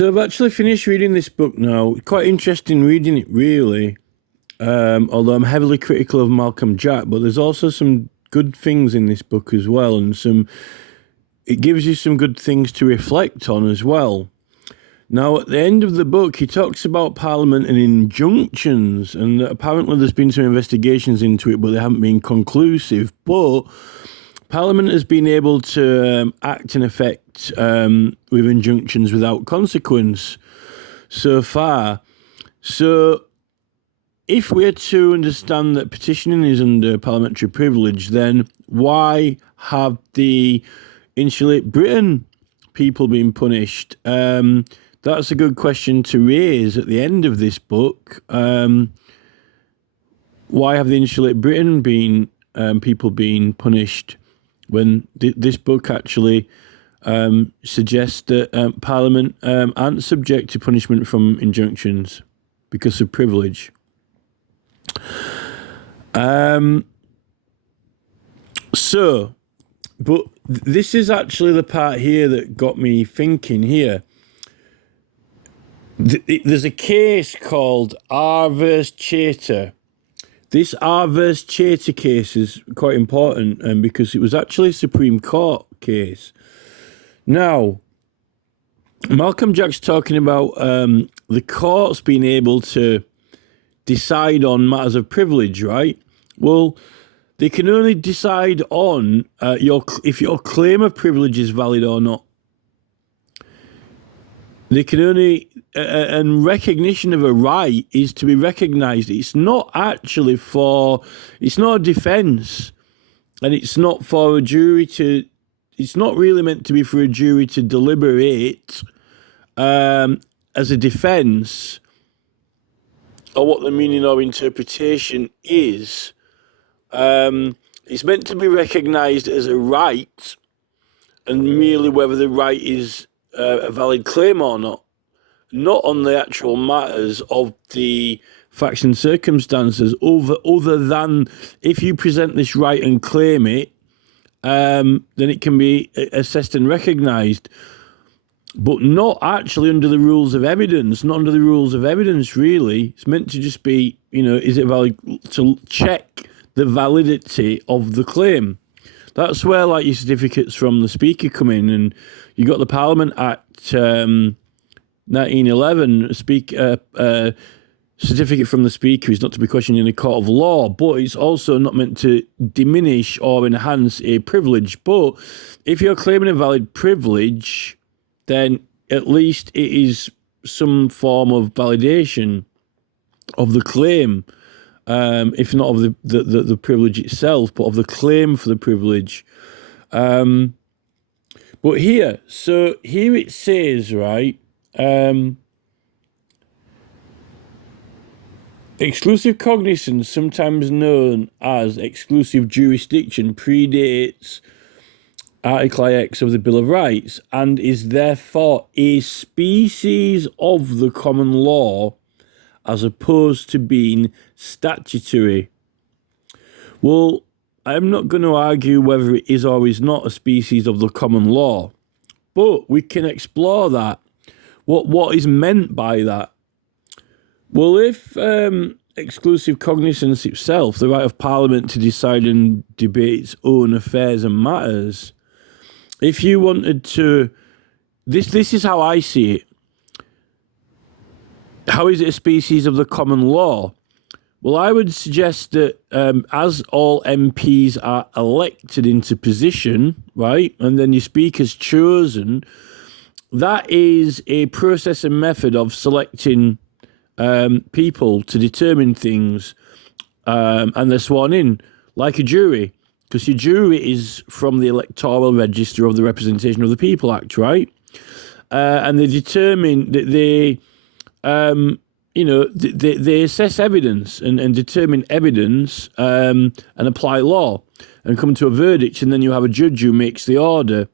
So I've actually finished reading this book now. Quite interesting reading it, really. Although I'm heavily critical of Malcolm Jack, but there's also some good things in this book as well, and it gives you some good things to reflect on as well. Now, at the end of the book, he talks about Parliament and injunctions, and apparently there's been some investigations into it, but they haven't been conclusive. But Parliament has been able to act in effect with injunctions without consequence so far. So if we're to understand that petitioning is under parliamentary privilege, then why have the Insulate Britain people been punished? That's a good question to raise at the end of this book. Why have the Insulate Britain people been punished when this book actually suggests that Parliament aren't subject to punishment from injunctions because of privilege? But this is actually the part here that got me thinking here. There's a case called R versus Chater. This R versus Chater case is quite important because it was actually a Supreme Court case. Now, Malcolm Jack's talking about the courts being able to decide on matters of privilege, right? Well, they can only decide on if your claim of privilege is valid or not. They can only, and recognition of a right is to be recognised. It's not actually it's not a defence, and it's not for a jury it's not really meant to be for a jury to deliberate as a defence or what the meaning or interpretation is. It's meant to be recognised as a right, and merely whether the right is a valid claim or not on the actual matters of the facts and circumstances, other than if you present this right and claim it, then it can be assessed and recognised, but not actually under the rules of evidence. Not under the rules of evidence, really. It's meant to just be, is it valid, to check the validity of the claim. That's where, like, your certificates from the Speaker come in, and you got the Parliament Act 1911, certificate from the Speaker is not to be questioned in a court of law, but it's also not meant to diminish or enhance a privilege. But if you're claiming a valid privilege, then at least it is some form of validation of the claim. If not of the privilege itself, but of the claim for the privilege. But here it says, right, exclusive cognizance, sometimes known as exclusive jurisdiction, predates Article X of the Bill of Rights and is therefore a species of the common law as opposed to being statutory. Well, I'm not going to argue whether it is or is not a species of the common law, but we can explore that. What is meant by that? Well, if exclusive cognizance itself, the right of Parliament to decide and debate its own affairs and matters, if you wanted to, this is how I see it. How is it a species of the common law? Well, I would suggest that as all MPs are elected into position, right, and then your Speaker's chosen, that is a process and method of selecting people to determine things, and they're sworn in like a jury, because your jury is from the Electoral Register of the Representation of the People Act, right? And they determine that they assess evidence and determine evidence and apply law and come to a verdict, and then you have a judge who makes the order.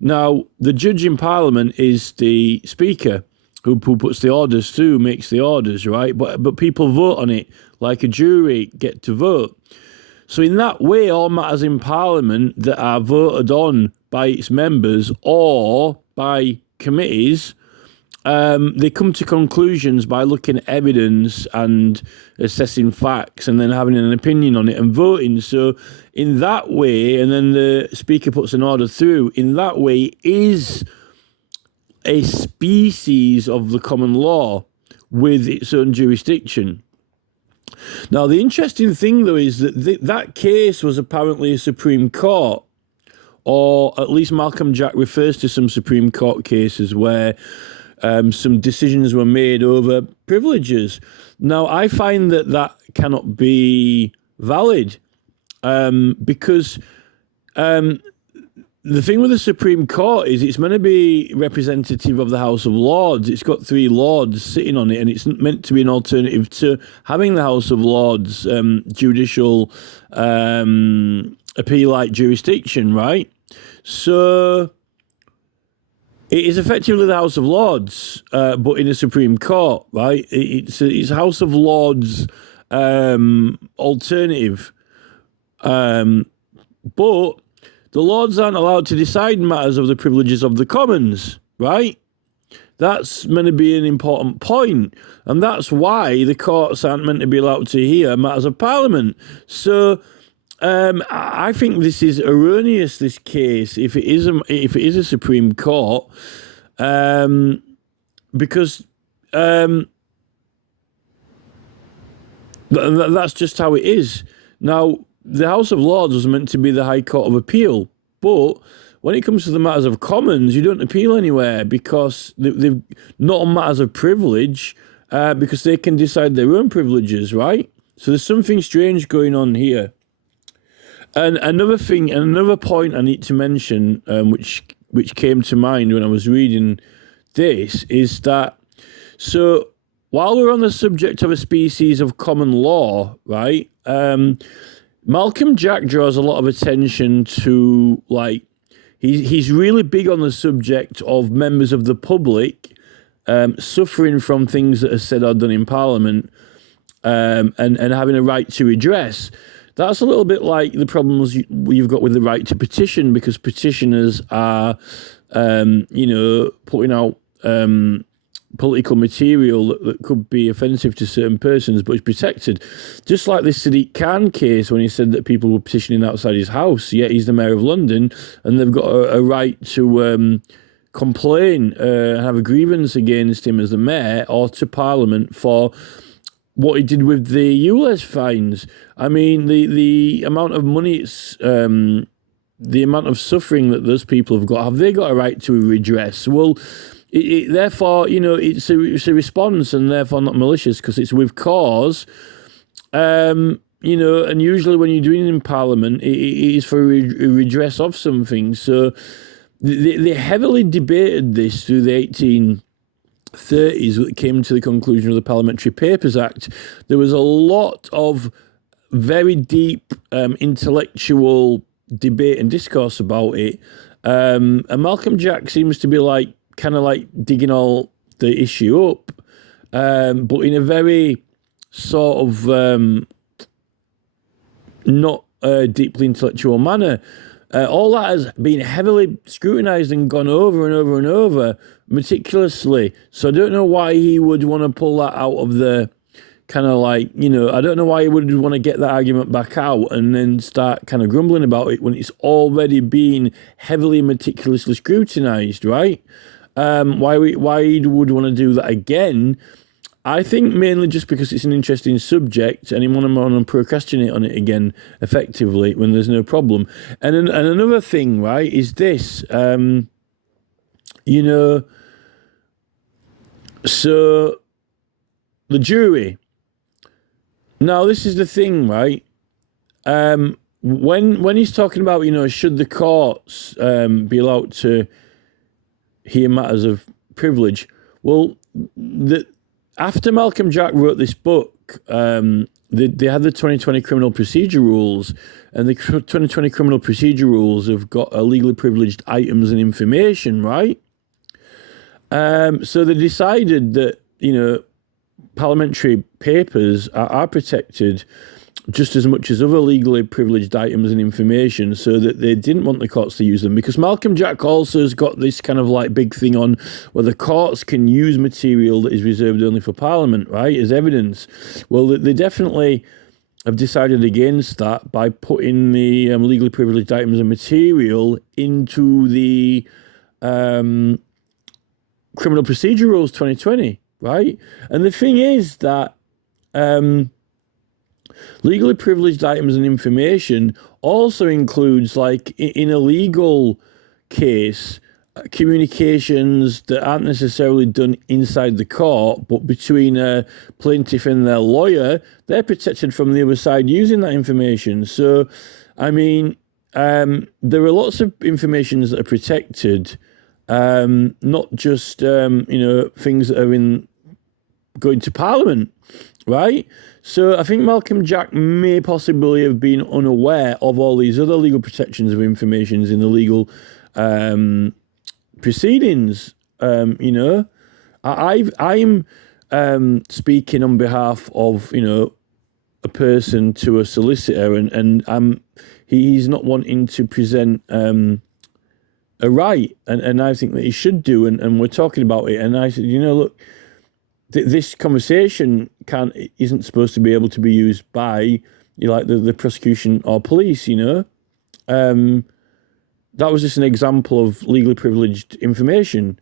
Now, the judge in Parliament is the Speaker, who puts the orders through, makes the orders, right? But people vote on it like a jury get to vote. So in that way, all matters in Parliament that are voted on by its members or by committees they come to conclusions by looking at evidence and assessing facts and then having an opinion on it and voting. So in that way, and then the speaker puts an order through, in that way is a species of the common law with its own jurisdiction. Now, the interesting thing, though, is that that case was apparently a Supreme Court, or at least Malcolm Jack refers to some Supreme Court cases where some decisions were made over privileges. Now, I find that cannot be valid because the thing with the Supreme Court is it's meant to be representative of the House of Lords. It's got 3 lords sitting on it, and it's meant to be an alternative to having the House of Lords judicial appeal-like jurisdiction, right? So it is effectively the House of Lords, but in a Supreme Court, right? It's House of Lords alternative, but the Lords aren't allowed to decide matters of the privileges of the Commons, right? That's meant to be an important point, and that's why the courts aren't meant to be allowed to hear matters of Parliament. So I think this is erroneous, this case, if it is a Supreme Court, because that's just how it is. Now, the House of Lords was meant to be the High Court of Appeal, but when it comes to the matters of Commons, you don't appeal anywhere because they've not on matters of privilege, because they can decide their own privileges, right? So there's something strange going on here. And another point I need to mention, which came to mind when I was reading this, is that, so while we're on the subject of a species of common law, right, Malcolm Jack draws a lot of attention to, like, he's really big on the subject of members of the public suffering from things that are said or done in Parliament, and having a right to redress. That's a little bit like the problems you've got with the right to petition, because petitioners are, putting out political material that could be offensive to certain persons, but is protected. Just like the Sadiq Khan case, when he said that people were petitioning outside his house, yet he's the mayor of London, and they've got a right to complain and have a grievance against him as the mayor or to Parliament for what he did with the ULEZ fines. I mean, the amount of money it's the amount of suffering that those people have they got a right to redress? Well, therefore, it's a response, and therefore not malicious because it's with cause. And usually when you're doing it in Parliament, it is for a redress of something. So they heavily debated this through the 1830s that came to the conclusion of the Parliamentary Papers Act. There was a lot of very deep intellectual debate and discourse about it. And Malcolm Jack seems to be kind of digging all the issue up, but in a very sort of not deeply intellectual manner. All that has been heavily scrutinised and gone over and over and over meticulously. So I don't know why he would want to pull that out of the kind of I don't know why he would want to get that argument back out and then start kind of grumbling about it when it's already been heavily meticulously scrutinised, right? Why he would want to do that again? I think mainly just because it's an interesting subject and he want to procrastinate on it again effectively when there's no problem. And another thing, right, is this, so the jury. Now, this is the thing, right? When he's talking about, should the courts be allowed to hear matters of privilege? Well, after Malcolm Jack wrote this book, they had the 2020 Criminal Procedure Rules, and the 2020 Criminal Procedure Rules have got legally privileged items and information, right? So they decided that, parliamentary papers are protected just as much as other legally privileged items and information, so that they didn't want the courts to use them. Because Malcolm Jack also has got this kind of like big thing on where the courts can use material that is reserved only for Parliament, right, as evidence. Well, they definitely have decided against that by putting the legally privileged items and material into the Criminal Procedure Rules 2020, right? And the thing is that legally privileged items and information also includes, like, in a legal case, communications that aren't necessarily done inside the court, but between a plaintiff and their lawyer. They're protected from the other side using that information. So, I mean, there are lots of informations that are protected, not just, things that are going to Parliament, right? So I think Malcolm Jack may possibly have been unaware of all these other legal protections of information in the legal proceedings. I'm speaking on behalf of a person to a solicitor, and he's not wanting to present a right, and I think that he should do, and we're talking about it, and I said, look, this conversation isn't supposed to be able to be used by the prosecution or police. That was just an example of legally privileged information.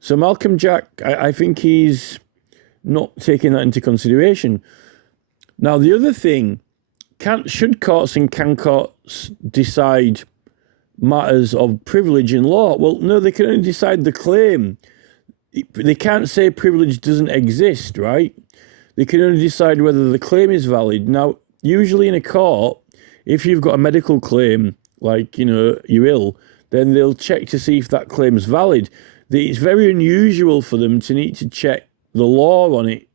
So Malcolm Jack, I think he's not taking that into consideration. Now, the other thing, should courts and can courts decide matters of privilege in law? Well, no, they can only decide the claim. They can't say privilege doesn't exist, right? They can only decide whether the claim is valid. Now, usually in a court, if you've got a medical claim, like, you're ill, then they'll check to see if that claim is valid. It's very unusual for them to need to check the law on it.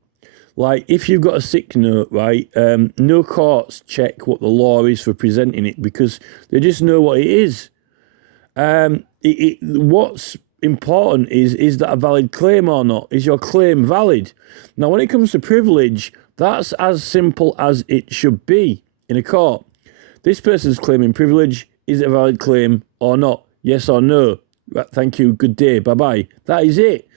Like, if you've got a sick note, right, no courts check what the law is for presenting it, because they just know what it is. What's important is that a valid claim or not? Is your claim valid? Now, when it comes to privilege, that's as simple as it should be in a court. This person's claiming privilege. Is it a valid claim or not? Yes or no? Thank you. Good day. Bye-bye. That is it.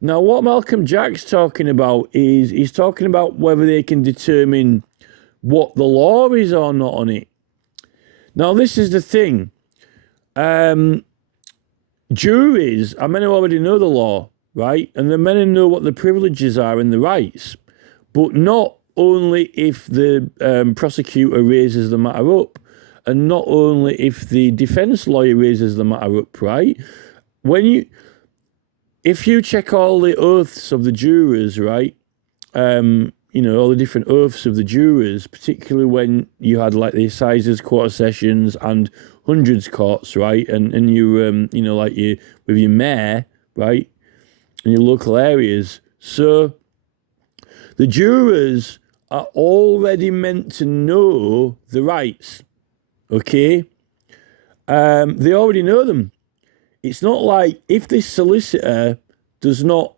Now, what Malcolm Jack's talking about is he's talking about whether they can determine what the law is or not on it. Now, this is the thing. Juries are men who already know the law, right? And the men who know what the privileges are and the rights, but not only if the prosecutor raises the matter up, and not only if the defense lawyer raises the matter up, right? If you check all the oaths of the jurors, right? All the different oaths of the jurors, particularly when you had like the assizes, quarter sessions, and hundreds courts, right? And you, with your mayor, right? In your local areas. So the jurors are already meant to know the rights, okay? They already know them. It's not like if this solicitor does not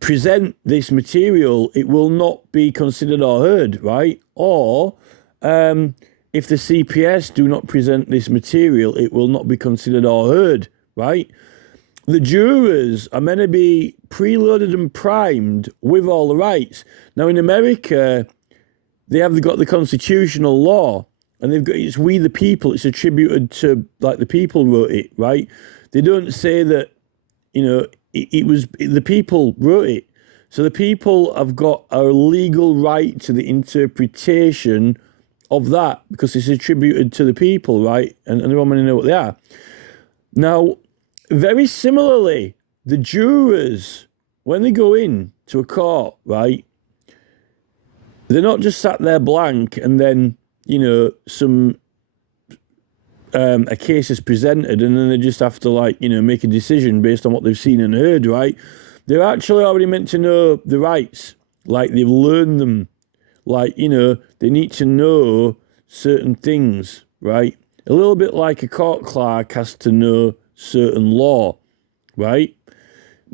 present this material, it will not be considered or heard, right? Or if the CPS do not present this material, it will not be considered or heard, right? The jurors are meant to be preloaded and primed with all the rights. Now, in America, they have got the constitutional law, and they've got it's we the people. It's attributed to like the people wrote it, right? They don't say that it was the people wrote it. So the people have got a legal right to the interpretation of that because it's attributed to the people, right? And they want to know what they are. Now, very similarly, the jurors, when they go in to a court, right, they're not just sat there blank and then, some a case is presented and then they just have to make a decision based on what they've seen and heard, right? They're actually already meant to know the rights, like they've learned them, they need to know certain things, right? A little bit like a court clerk has to know certain law, right?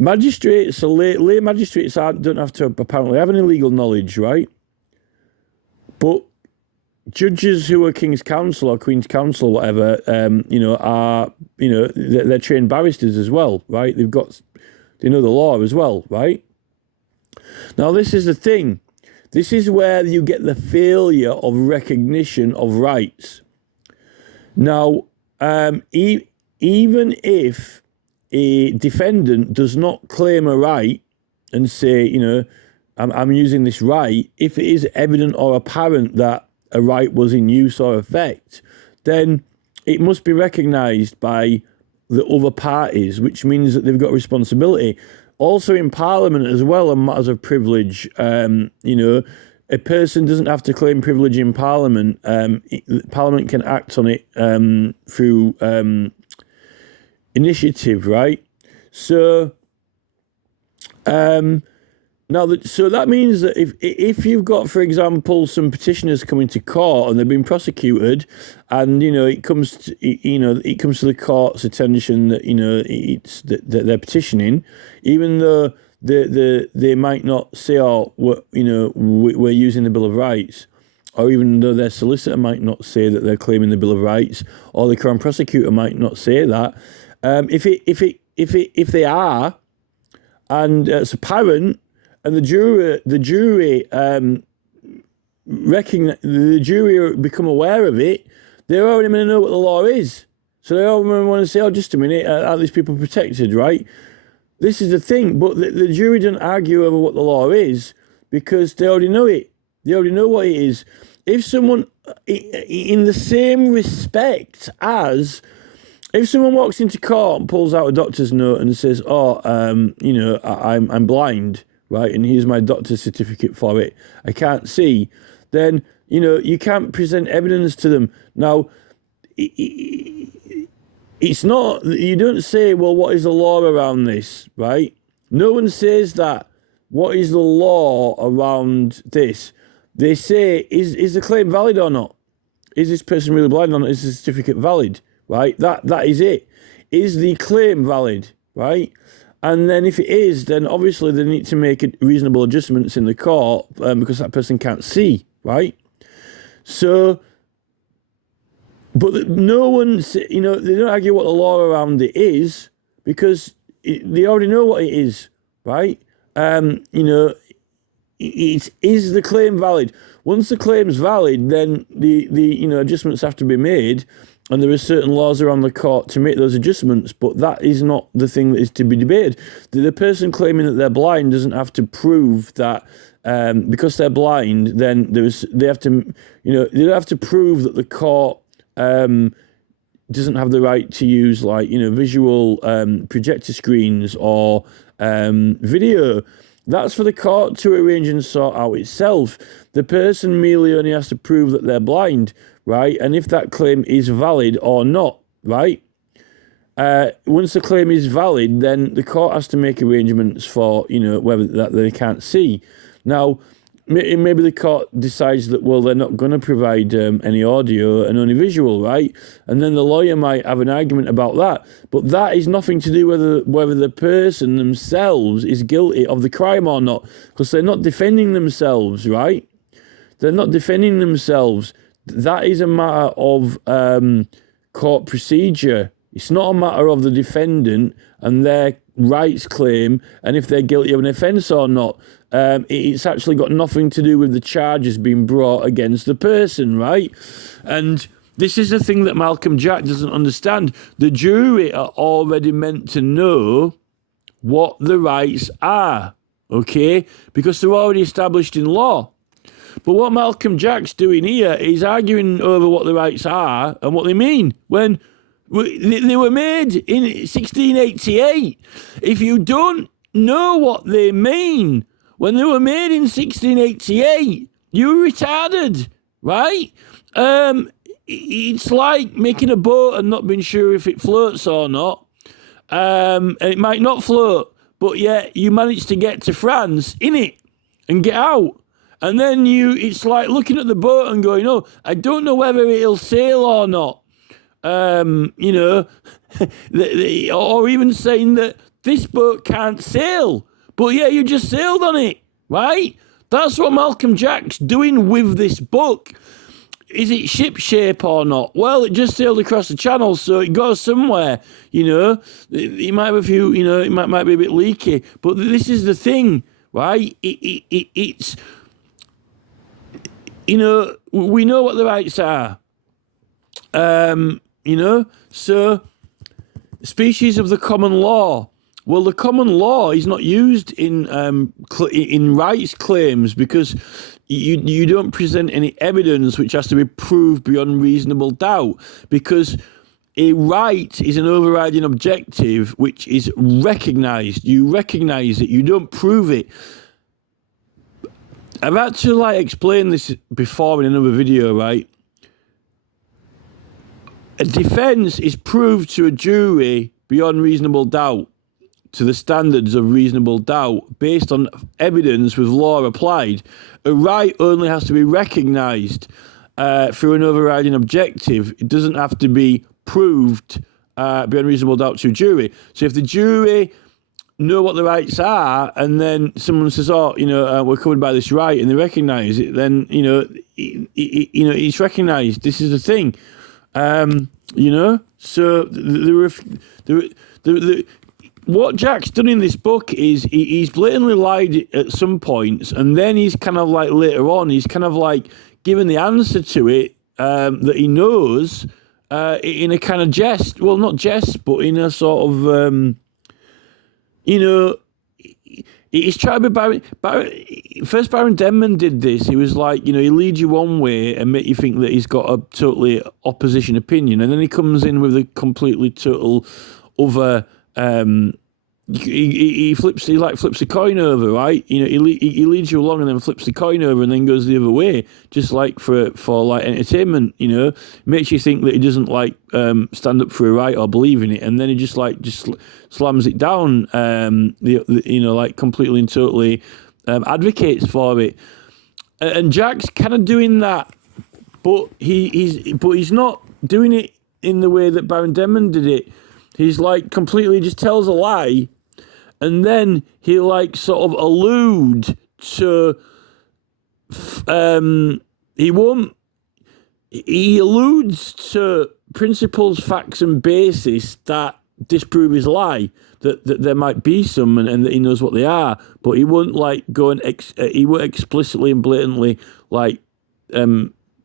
Magistrates, so lay magistrates don't have to apparently have any legal knowledge, right? But judges who are King's Counsel or Queen's Counsel, whatever, are, they're trained barristers as well, right? They know the law as well, right? Now, this is the thing. This is where you get the failure of recognition of rights. Now, even if a defendant does not claim a right and say, I'm using this right, if it is evident or apparent that a right was in use or effect, then it must be recognised by the other parties, which means that they've got responsibility. Also in Parliament as well, on matters of privilege, a person doesn't have to claim privilege in Parliament. Parliament can act on it through initiative, right? So, so that means that if you've got, for example, some petitioners coming to court and they've been prosecuted, and it comes to the court's attention that that they're petitioning, even though they might not say, we're using the Bill of Rights, or even though their solicitor might not say that they're claiming the Bill of Rights, or the Crown Prosecutor might not say that. If they are, and it's apparent, and the jury become aware of it, they're already going to know what the law is. So they all want to say, "Oh, just a minute, are these people protected?" Right? This is the thing, but the jury don't argue over what the law is because they already know it. They already know what it is. If someone, in the same respect as if someone walks into court and pulls out a doctor's note and says, I'm blind, right, and here's my doctor's certificate for it, I can't see, then, you can't present evidence to them. Now, it's not, you don't say, well, what is the law around this, right? No one says that. What is the law around this? They say, is the claim valid or not? Is this person really blind or not? Is the certificate valid? Right, that is it. Is the claim valid? Right, and then if it is, then obviously they need to make reasonable adjustments in the court because that person can't see. Right, so, but no one, they don't argue what the law around it is because they already know what it is. Right, is the claim valid? Once the claim's valid, then the adjustments have to be made. And there are certain laws around the court to make those adjustments, but that is not the thing that is to be debated. The person claiming that they're blind doesn't have to prove that because they're blind, then they have to, they don't have to prove that the court doesn't have the right to use visual projector screens or video. That's for the court to arrange and sort out itself. The person merely only has to prove that they're blind, right? And if that claim is valid or not, right? Once the claim is valid, then the court has to make arrangements for, whether that they can't see. Now, maybe the court decides that, well, they're not going to provide any audio and only visual, right? And then the lawyer might have an argument about that. But that is nothing to do with whether the person themselves is guilty of the crime or not, because they're not defending themselves, right? They're not defending themselves. That is a matter of court procedure. It's not a matter of the defendant and their rights claim and if they're guilty of an offence or not. It's actually got nothing to do with the charges being brought against the person, right? And this is the thing that Malcolm Jack doesn't understand. The jury are already meant to know what the rights are, okay? Because they're already established in law. But what Malcolm Jack's doing here is arguing over what the rights are and what they mean when they were made in 1688. If you don't know what they mean when they were made in 1688, you're retarded, right? It's like making a boat and not being sure if it floats or not. And it might not float, but yet you manage to get to France in it and get out. And then it's like looking at the boat and going, oh, I don't know whether it'll sail or not. or even saying that this boat can't sail, but yeah, you just sailed on it, right? That's what Malcolm Jack's doing with this book. Is it ship shape or not? Well, it just sailed across the channel, so it goes somewhere, you know. It might have a few, you know, it might be a bit leaky, but this is the thing, right? It's, you know, we know what the rights are, you know, so species of the common law. Well, the common law is not used in rights claims because you don't present any evidence which has to be proved beyond reasonable doubt, because a right is an overriding objective which is recognised. You recognise it, you don't prove it. I've had to explain this before in another video, right? A defence is proved to a jury beyond reasonable doubt, to the standards of reasonable doubt, based on evidence with law applied. A right only has to be recognised through an overriding objective. It doesn't have to be proved beyond reasonable doubt to a jury. So if the jury know what the rights are, and then someone says, "Oh, you know, we're covered by this right," and they recognise it, then you know, it's recognised. This is the thing, you know. So what Jack's done in this book is he's blatantly lied at some points, and then he's kind of later on, he's kind of given the answer to it that he knows in a kind of jest. Well, not jest, but in a sort of, you know, he's trying to be First Baron Denman did this. He was you know, he leads you one way and make you think that he's got a totally opposition opinion, and then he comes in with a completely total other. He flips the coin over, right? You know, he leads you along and then flips the coin over and then goes the other way, just for entertainment. You know, makes you think that he doesn't stand up for a right or believe in it, and then he just slams it down. You know, completely and totally advocates for it, and Jack's kind of doing that, but he's not doing it in the way that Baron Denman did it. He's completely just tells a lie, and then he sort of allude to he alludes to principles, facts, and basis that disprove his lie. That there might be some, and that he knows what they are, but he won't go and he won't explicitly and blatantly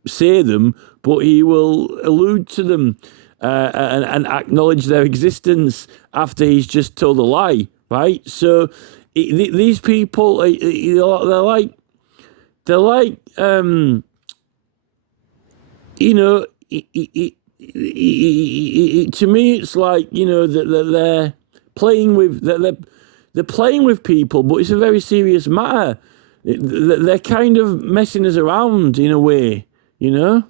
say them, but he will allude to them. And acknowledge their existence after he's just told a lie, right? So these people, they're you know, to me, it's you know, that they're playing with people, but it's a very serious matter. They're kind of messing us around in a way, you know.